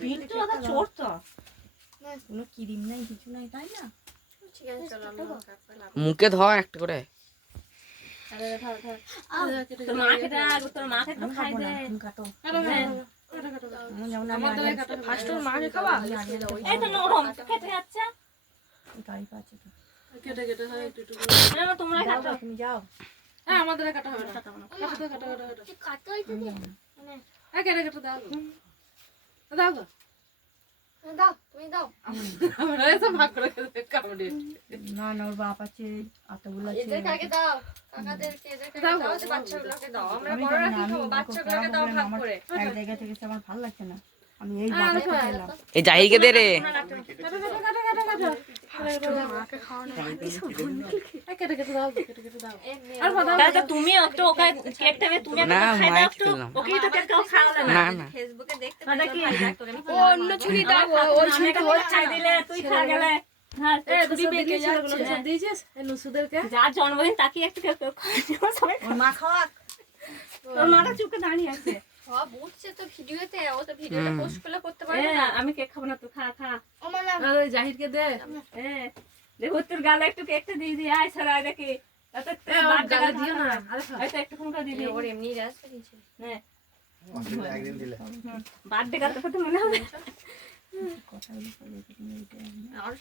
বিট্টু দাদা চোর তো কোনো ক্রিম নাই কিছু নাই তাই না মুখে ধর একটা করে তোর মাকে ডাক তোর মাকে তো খাই দে কাটো ফার্স্ট ওর মাকে খাওয়া এই তো নরম খেতে যাচ্ছে গাড়ি পাচ্ছে তো কেটে কেটে হয় একটু একটু না তোমরা কাটো তুমি যাও হ্যাঁ আমাদের কাটা হবে না কাটো কাটো হইতে দে হ্যাঁ কেটে কেটে দাও দাও গো দাও তুমি দাও আমরা এসব ভাগ করে খেতে কামড়ে না না ওর বাপ আছে আতগুলো আছে এদের কাকে দাও কাকাদেরকে এদেরকে দাও তো বাচ্চাগুলোকে দাও আমরা বড়রা কি খাবো বাচ্চাগুলোকে দাও ভাগ করে এক জায়গা থেকে আমার ভালো লাগছে না আমি এই বাবা খেলাম এই জাহিকে দে রে কেটে কেটে দাও কেটে কেটে দাও দাদা তুমি একটু ওকে কেকটা তুমি না খাই দাও মাইক একটু খেলাম ওকে তো কেক খাওয়ালে না না না ফেসবুকে দেখতে দাদা কি অন্য ছুরি দাও ওর ছুরি তো খাই দিলে তুই খা গেলে হ্যাঁ ছুরি বেঁকে যাচ্ছে সব দিয়েছিস এই নুসুদেরকে যার জন্মদিন তাকে একটু কেক সবাই ওর মা খাওয়া তোর মাটা চুপকে দাঁড়িয়ে আছে সব উঠছে তো ভিডিওতে ও তো ভিডিওটা পোস্ট করতে পারবে এ না আমি কেক খাবো না তুই খা খা ও মালা আর ওই জাহিরকে দে এ দেখো তোর গালে একটু কেকটা দিয়ে দি আয় সারা দেখি তাতে ওর গালে দিও না আরে খা হয়তো একটু ফোনটা দিয়ে দি ওর এমনি রাস্তা দিয়েছে হ্যাঁ একদিন দিলে বার্থডে কাটতে মনে হবে কথা বলে তুমি এটা আর